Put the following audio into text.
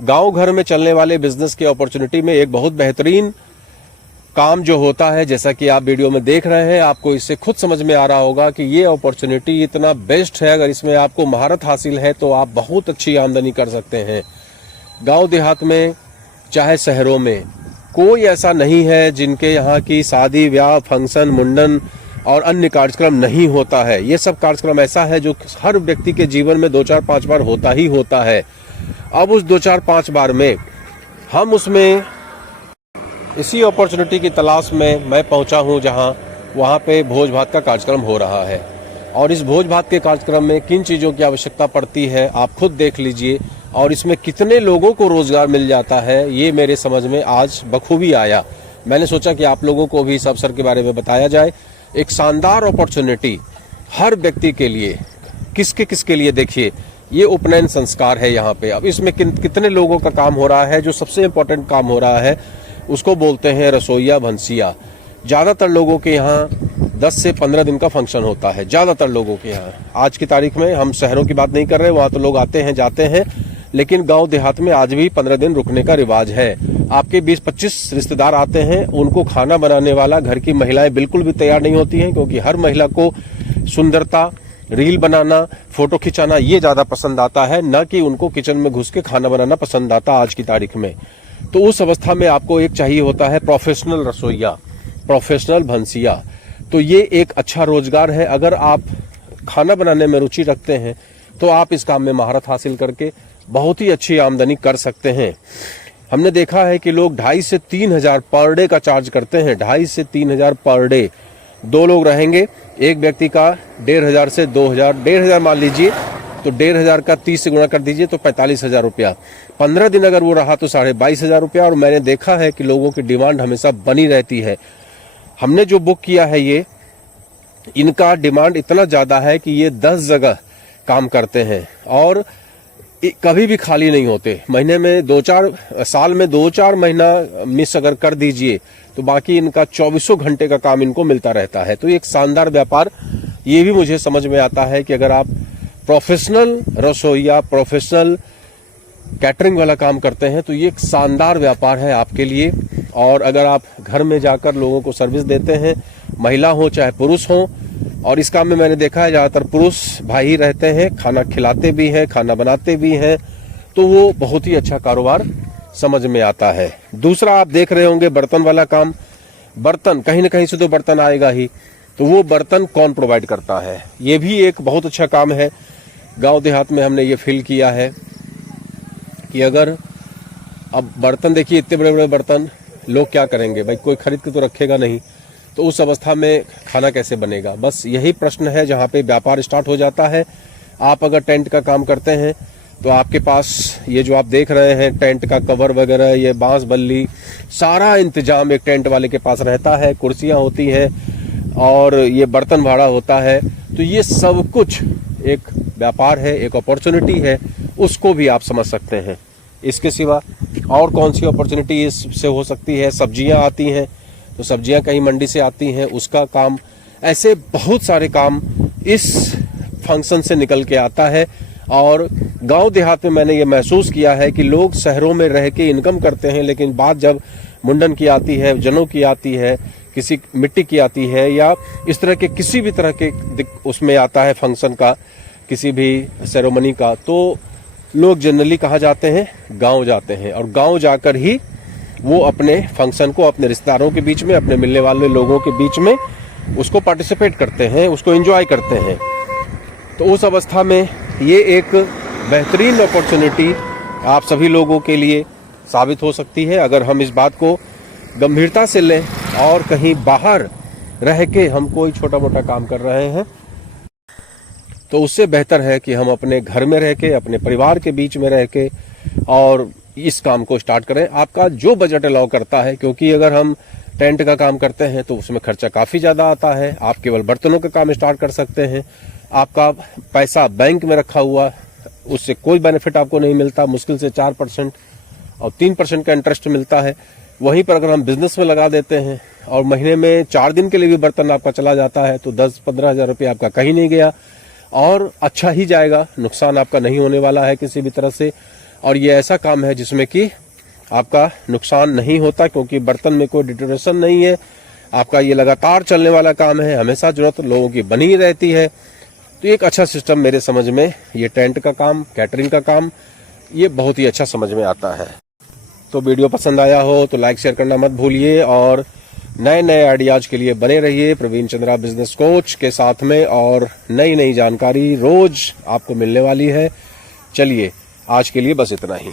गांव घर में चलने वाले बिजनेस की अपॉर्चुनिटी में एक बहुत बेहतरीन काम जो होता है, जैसा कि आप वीडियो में देख रहे हैं, आपको इससे खुद समझ में आ रहा होगा कि ये अपॉर्चुनिटी इतना बेस्ट है। अगर इसमें आपको महारत हासिल है तो आप बहुत अच्छी आमदनी कर सकते हैं। गांव देहात में चाहे शहरों में कोई ऐसा नहीं है जिनके यहाँ की शादी ब्याह फंक्शन मुंडन और अन्य कार्यक्रम नहीं होता है। ये सब कार्यक्रम ऐसा है जो हर व्यक्ति के जीवन में 2-4-5 बार होता ही होता है। अब उस 2-4-5 बार में हम उसमें इसी अपॉर्चुनिटी की तलाश में मैं पहुंचा हूं, जहां वहां पे भोज भात का कार्यक्रम हो रहा है। और इस भोज भात के कार्यक्रम में किन चीज़ों की आवश्यकता पड़ती है आप खुद देख लीजिए, और इसमें कितने लोगों को रोजगार मिल जाता है ये मेरे समझ में आज बखूबी आया। मैंने सोचा कि आप लोगों को भी इस अवसर के बारे में बताया जाए। एक शानदार अपॉर्चुनिटी हर व्यक्ति के लिए, किसके लिए, देखिए ये उपनयन संस्कार है यहाँ पे। अब इसमें कितने लोगों का काम हो रहा है। जो सबसे इम्पोर्टेंट काम हो रहा है उसको बोलते हैं रसोईया भंसिया। ज़्यादातर लोगों के यहाँ 10 से 15 दिन का फंक्शन होता है, ज़्यादातर लोगों के यहाँ। आज की तारीख में हम शहरों की बात नहीं कर रहे, वहाँ तो लोग आते हैं जाते हैं, लेकिन गांव देहात में आज भी 15 दिन रुकने का रिवाज है। आपके 20-25 रिश्तेदार आते हैं, उनको खाना बनाने वाला घर की महिलाएं बिल्कुल भी तैयार नहीं होती हैं, क्योंकि हर महिला को सुंदरता, रील बनाना, फोटो खिंचाना ये ज़्यादा पसंद आता है, न कि उनको किचन में घुस के खाना बनाना पसंद आता आज की तारीख में। तो उस अवस्था में आपको एक चाहिए होता है प्रोफेशनल रसोइया, प्रोफेशनल भंसिया। तो ये एक अच्छा रोजगार है। अगर आप खाना बनाने में रुचि रखते हैं तो आप इस काम में महारत हासिल करके बहुत ही अच्छी आमदनी कर सकते हैं। हमने देखा है कि लोग 2,500 से 3,000 पर डे का चार्ज करते हैं। 2,500 से 3,000 पर डे। 2 लोग रहेंगे, एक व्यक्ति का 1,500 से 2,000, 1,500 मान लीजिए, तो 1,500 का 30 से गुणा कर दीजिए तो 45,000 रुपया। 15 दिन अगर वो रहा तो 22,500 रुपया। और मैंने देखा है कि लोगों की डिमांड हमेशा बनी रहती है। हमने जो बुक किया है ये, इनका डिमांड इतना ज़्यादा है कि ये 10 जगह काम करते हैं और कभी भी खाली नहीं होते। महीने में 2-4 साल में 2-4 महीना मिस अगर कर दीजिए तो बाकी इनका 24 घंटे का काम इनको मिलता रहता है। तो एक शानदार व्यापार ये भी मुझे समझ में आता है कि अगर आप प्रोफेशनल रसोईया, प्रोफेशनल कैटरिंग वाला काम करते हैं तो ये एक शानदार व्यापार है आपके लिए। और अगर आप घर में जाकर लोगों को सर्विस देते हैं, महिला हो चाहे पुरुष हो, और इस काम में मैंने देखा है ज़्यादातर पुरुष भाई ही रहते हैं, खाना खिलाते भी हैं, खाना बनाते भी हैं, तो वो बहुत ही अच्छा कारोबार समझ में आता है। दूसरा आप देख रहे होंगे बर्तन वाला काम। बर्तन कहीं ना कहीं से तो बर्तन आएगा ही, तो वो बर्तन कौन प्रोवाइड करता है, ये भी एक बहुत अच्छा काम है। गांव देहात में हमने ये फील किया है कि अगर अब बर्तन देखिए, इतने बड़े बड़े बर्तन लोग क्या करेंगे भाई, कोई खरीद के तो रखेगा नहीं, तो उस अवस्था में खाना कैसे बनेगा। बस यही प्रश्न है जहाँ पे व्यापार स्टार्ट हो जाता है। आप अगर टेंट का काम करते हैं तो आपके पास ये जो आप देख रहे हैं टेंट का कवर वगैरह, ये बांस बल्ली, सारा इंतजाम एक टेंट वाले के पास रहता है। कुर्सियाँ होती हैं और ये बर्तन भाड़ा होता है। तो ये सब कुछ एक व्यापार है, एक अपॉर्चुनिटी है, उसको भी आप समझ सकते हैं। इसके सिवा और कौन सी अपॉर्चुनिटी इससे हो सकती है। सब्जियां आती हैं तो सब्जियां कहीं मंडी से आती हैं, उसका काम, ऐसे बहुत सारे काम इस फंक्शन से निकल के आता है। और गांव देहात में मैंने ये महसूस किया है कि लोग शहरों में रह के इनकम करते हैं, लेकिन बात जब मुंडन की आती है, जनों की आती है, किसी मिट्टी की आती है, या इस तरह के किसी भी तरह के उसमें आता है फंक्शन का, किसी भी सेरेमनी का, तो लोग जनरली कहाँ जाते हैं, गांव जाते हैं। और गांव जाकर ही वो अपने फंक्शन को अपने रिश्तेदारों के बीच में, अपने मिलने वाले लोगों के बीच में उसको पार्टिसिपेट करते हैं, उसको एंजॉय करते हैं। तो उस अवस्था में ये एक बेहतरीन अपॉर्चुनिटी आप सभी लोगों के लिए साबित हो सकती है, अगर हम इस बात को गंभीरता से लें और कहीं बाहर रह के हम कोई छोटा मोटा काम कर रहे हैं तो उससे बेहतर है कि हम अपने घर में रह के, अपने परिवार के बीच में रह के और इस काम को स्टार्ट करें। आपका जो बजट अलाउ करता है, क्योंकि अगर हम टेंट का काम करते हैं तो उसमें खर्चा काफ़ी ज़्यादा आता है। आप केवल बर्तनों का काम स्टार्ट कर सकते हैं। आपका पैसा बैंक में रखा हुआ, उससे कोई बेनिफिट आपको नहीं मिलता, मुश्किल से 4% और 3% का इंटरेस्ट मिलता है। वहीं पर अगर हम बिजनेस में लगा देते हैं और महीने में 4 दिन के लिए भी बर्तन आपका चला जाता है तो 10-15 हज़ार रुपये आपका कहीं नहीं गया और अच्छा ही जाएगा, नुकसान आपका नहीं होने वाला है किसी भी तरह से। और ये ऐसा काम है जिसमें कि आपका नुकसान नहीं होता, क्योंकि बर्तन में कोई डिटोरेशन नहीं है। आपका ये लगातार चलने वाला काम है, हमेशा जरूरत लोगों की बनी रहती है। तो एक अच्छा सिस्टम मेरे समझ में ये टेंट का काम, कैटरिंग का काम, ये बहुत ही अच्छा समझ में आता है। तो वीडियो पसंद आया हो तो लाइक शेयर करना मत भूलिए, और नए नए आइडियाज के लिए बने रहिए प्रवीण चंद्रा बिजनेस कोच के साथ में, और नई नई जानकारी रोज आपको मिलने वाली है। चलिए आज के लिए बस इतना ही।